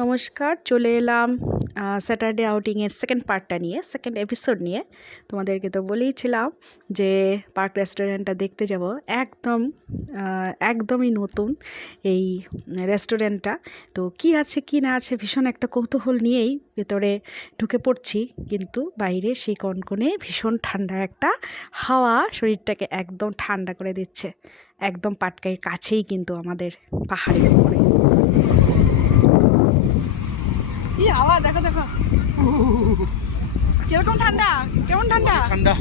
নমস্কার, চলে এলাম স্যাটারডে আউটিংয়ের সেকেন্ড পার্টটা নিয়ে, সেকেন্ড এপিসোড নিয়ে। তোমাদেরকে তো বলেইছিলাম যে পার্ক রেস্টুরেন্টটা দেখতে যাব। একদমই নতুন এই রেস্টুরেন্টটা। তো কি আছে কি না আছে ভীষণ একটা কৌতূহল নিয়েই ভেতরে ঢুকে পড়ছি, কিন্তু বাইরে সেই কনকনে ভীষণ ঠান্ডা একটা হাওয়া শরীরটাকে একদম ঠান্ডা করে দিচ্ছে। একদম পাটকাইয়ের কাছেই কিন্তু আমাদের পাহাড়ের উপরে। কি হাওয়া, দেখো দেখো কিরকম ঠান্ডা, কেমন ঠান্ডা ঠান্ডা,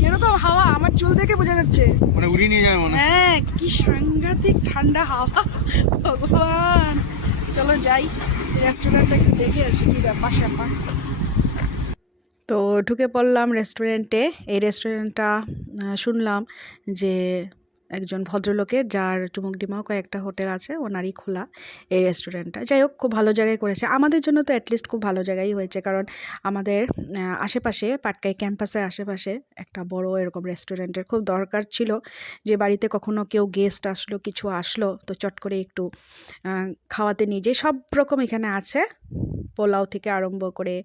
কিরকম হাওয়া, আমার চুল দেখে বোঝা যাচ্ছে। মানে উড়িয়ে নিয়ে যাবে মনে। হ্যাঁ, কি সাংঘাতিক ঠান্ডা হাওয়া, ভগবান। চলো যাই, রেস্টুরেন্টটা একটু দেখে আসি কি ব্যাপার স্যাপার। তো ঢুকে পড়লাম রেস্টুরেন্টে। এই রেস্টুরেন্টটা শুনলাম যে একজন ভদ্রলোকের, যার চুমুকডিমাও কয়েকটা হোটেল আছে, ওনারই খোলা এই রেস্টুরেন্টটা। যাই হোক, খুব ভালো জায়গায় করেছে, আমাদের জন্য তো অ্যাটলিস্ট খুব ভালো জায়গায় হয়েছে, কারণ আমাদের আশেপাশে পাটকাই ক্যাম্পাসের আশেপাশে একটা বড় এরকম রেস্টুরেন্টের খুব দরকার ছিল। যে বাড়িতে কখনো কেউ গেস্ট আসলো, কিছু আসলো, তো চট করে একটু খাওয়াতে নিয়ে যাই। সব রকম এখানে আছে, পোলাও থেকে আরম্ভ করে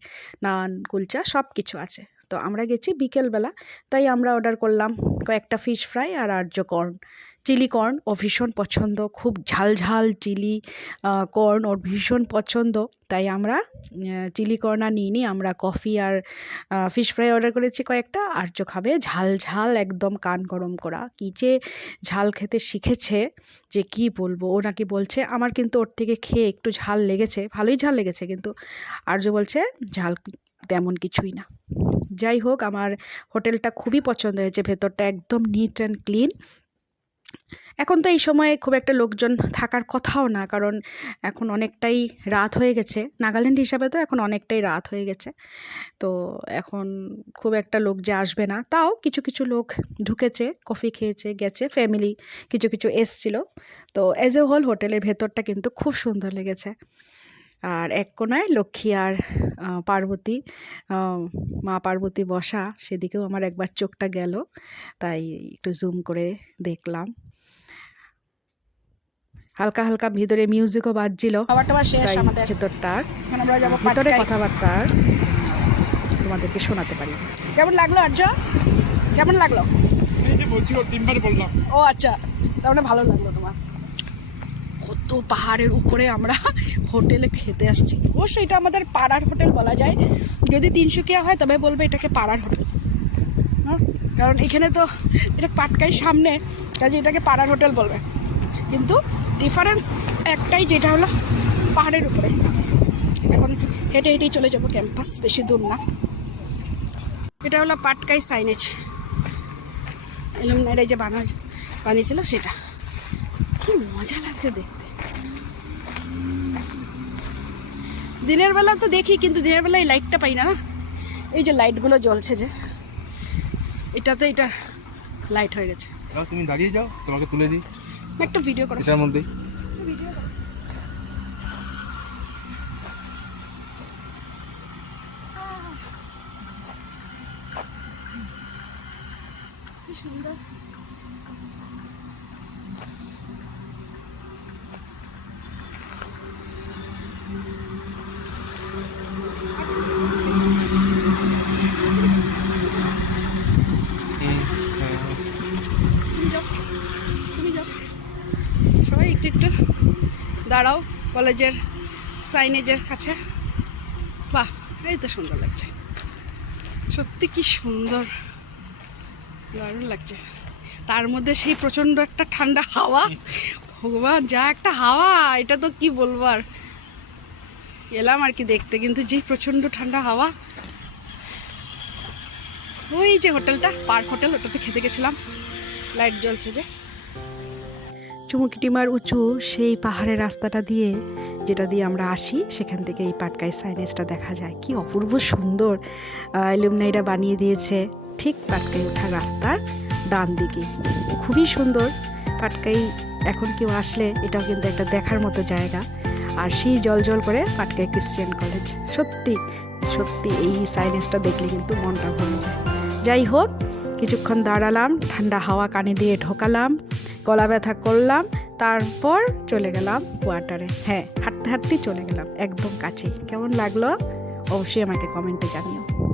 নান, কুলচা সব কিছু আছে। তো আমরা গেছি বিকেলবেলা, তাই আমরা অর্ডার করলাম কয়েকটা ফিশ ফ্রাই আর আর্য কর্ন, চিলি কর্ন। ও ভীষণ পছন্দ, খুব ঝাল ঝাল চিলি কর্ন ওর ভীষণ পছন্দ। তাই আমরা চিলি কর্ন আর নিইনি, আমরা কফি আর ফিশ ফ্রাই অর্ডার করেছি কয়েকটা। আর্য খাবে ঝাল ঝাল, একদম কান গরম করা। কী যে ঝাল খেতে শিখেছে যে কি বলবো। ও নাকি বলছে, আমার কিন্তু ওর থেকে খেয়ে একটু ঝাল লেগেছে, ভালোই ঝাল লেগেছে, কিন্তু আর্য বলছে ঝাল তেমন কিছুই না। যাই হোক, আমার হোটেলটা খুবই পছন্দ হয়েছে, ভেতরটা একদম নিট অ্যান্ড ক্লিন। এখন তো এই সময় খুব একটা লোকজন থাকার কথাও না, কারণ এখন অনেকটাই রাত হয়ে গেছে, নাগাল্যান্ড হিসাবে তো এখন অনেকটাই রাত হয়ে গেছে। তো এখন খুব একটা লোক যে আসবে না, তাও কিছু কিছু লোক ঢুকেছে, কফি খেয়েছে, গেছে, ফ্যামিলি কিছু কিছু এসছিল। তো অ্যাজ এ হোল হোটেলের ভেতরটা কিন্তু খুব সুন্দর লেগেছে। আর এক কোনায় লক্ষ্মী আর পার্বতী, মা পার্বতী বসা, সেদিকেও আমার একবার চোখটা গেল, তাই একটু জুম করে দেখলাম। হালকা হালকা ভিতরে মিউজিকও বাজছিল, তাই ভেতরটার ভিতরে কথাবার্তা তোমাদেরকে শোনাতে পারি। কেমন লাগলো আর্য, কেমন লাগলো? বলছি ও তিনবার বললাম। ও আচ্ছা, তাহলে ভালো লাগলো তোমার। কত পাহাড়ের উপরে আমরা হোটেলে খেতে আসছি। অবশ্যই এটা আমাদের পাড়ার হোটেল বলা যায়, যদি তিনসুকিয়া হয় তবে বলবে এটাকে পাড়ার হোটেল। হ্যাঁ, কারণ এখানে তো এটা পাটকাই সামনে, কাজে এটাকে পাড়ার হোটেল বলবে। কিন্তু ডিফারেন্স একটাই, যেটা হলো পাহাড়ের উপরে। এখন হেঁটে হেঁটেই চলে যাবো ক্যাম্পাস, বেশি দূর না। এটা হলো পাটকাই সাইনেজ, এলুমিনারি যে বানিয়েছিল সেটা। কি মজা লাগছে দেখতে। দিনের বেলা তো দেখি, কিন্তু দিনের বেলায় লাইটটা পাই না। এই যে লাইটগুলো জ্বলছে, যে এটাতে এটা লাইট হয়ে গেছে। তুমি দাঁড়িয়ে যাও, তোমাকে তুলে দিই একটা ভিডিও করো এটার মধ্যে। কি সুন্দর। সবাই একটু একটু দাঁড়াও কলেজের সাইনেজের কাছে। বাহ, এই তো সুন্দর লাগছে, সত্যি কি সুন্দর, দারুণ লাগছে। তার মধ্যে সেই প্রচণ্ড একটা ঠান্ডা হাওয়া, ভগবান যা একটা হাওয়া, এটা তো কি বলবো। আর এলাম আর কি দেখতে, কিন্তু যে প্রচণ্ড ঠান্ডা হাওয়া। ওই যে হোটেলটা, পার্ক হোটেল, ওটাতে খেতে গেছিলাম, লাইট জ্বলছে যে। চুমুকিটিমার উঁচু সেই পাহাড়ের রাস্তাটা দিয়ে, যেটা দিয়ে আমরা আসি, সেখান থেকে এই পাটকাই সাইনেজটা দেখা যায়। কি অপূর্ব সুন্দর এলুমিনাইটা বানিয়ে দিয়েছে ঠিক পাটকাই ওঠার রাস্তার ডান দিকে। খুবই সুন্দর পাটকাই। এখন কেউ আসলে এটাও কিন্তু একটা দেখার মতো জায়গা। আর সেই জল জল করে পাটকাই ক্রিশ্চিয়ান কলেজ, সত্যি সত্যি এই সাইনেজটা দেখলে কিন্তু মনটা ভরে যায়। যাই হোক, কিছুক্ষণ দাঁড়ালাম, ঠান্ডা হাওয়া কানে দিয়ে ঢোকালাম, গলা ব্যথা করলাম, তারপর চলে গেলাম কোয়ার্টারে। হ্যাঁ, হাঁটতে হাঁটতেই চলে গেলাম, একদম কাছে। কেমন লাগলো অবশ্যই আমাকে কমেন্টে জানিও।